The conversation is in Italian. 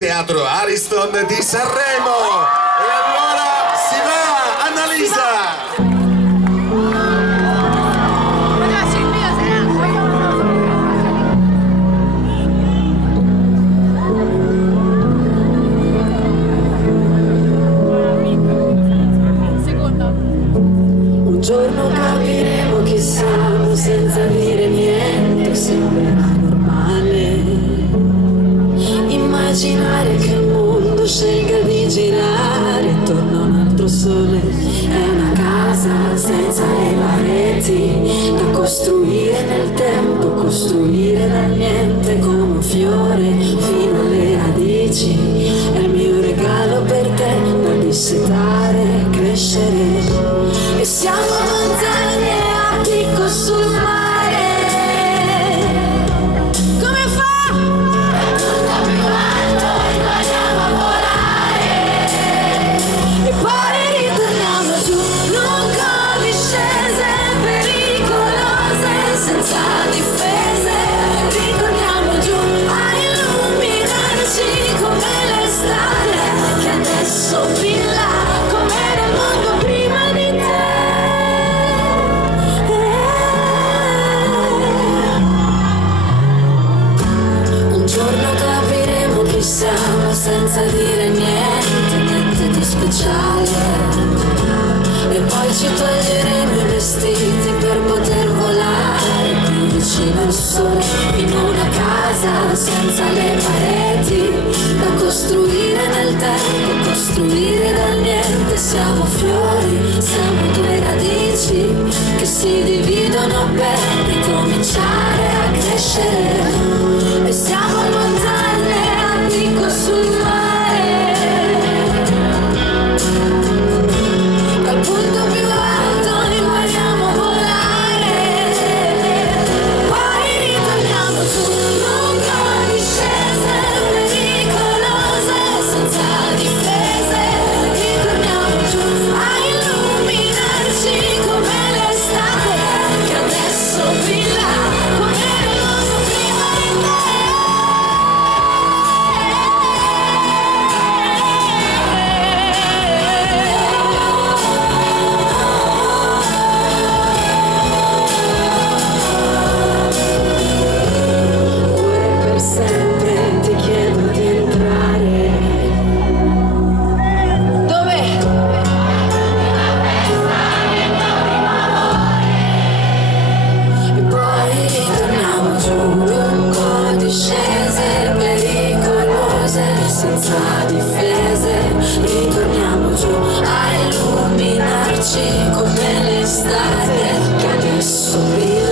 Teatro Ariston di Sanremo. E allora si va, Annalisa! Un giorno capiremo chi siamo senza dire niente, sembrerà normale immaginare che il mondo scelga di girare attorno a un altro sole. È una casa senza le pareti da costruire nel tempo, costruire dal niente come un fiore fino alle radici. È il mio regalo per te da dissetare, crescere. E siamo montagne a picco sul mare. Come fa? Non più alto, impariamo a volare. E poi ritorniamo giù, lungo discese pericolose, senza difese. Ritorniamo giù a illuminarci come l'estate che adesso brilla come nel mondo prima di te. Un giorno capiremo chi siamo senza dire niente, niente di speciale. E poi ci toglieremo i vestiti per poter volare più vicino al sole, in una casa senza le pareti da costruire nel tempo, costruire dal niente. Siamo fiori, siamo due radici che si dividono per ricominciare a crescere. E siamo montagne a picco sul mare. Dal punto più alto impariamo a volare. Poi ritorniamo su, lungo discese pericolose, senza difese. Ritorniamo giù a illuminarci come l'estate che adesso brilla come nel mondo prima di te. Ora e per sempre ti chiedo di entrare. Dove? E poi ritorniamo giù, lungo discese pericolose, senza difese. Ritorniamo giù a illuminarci come l'estate che adesso brilla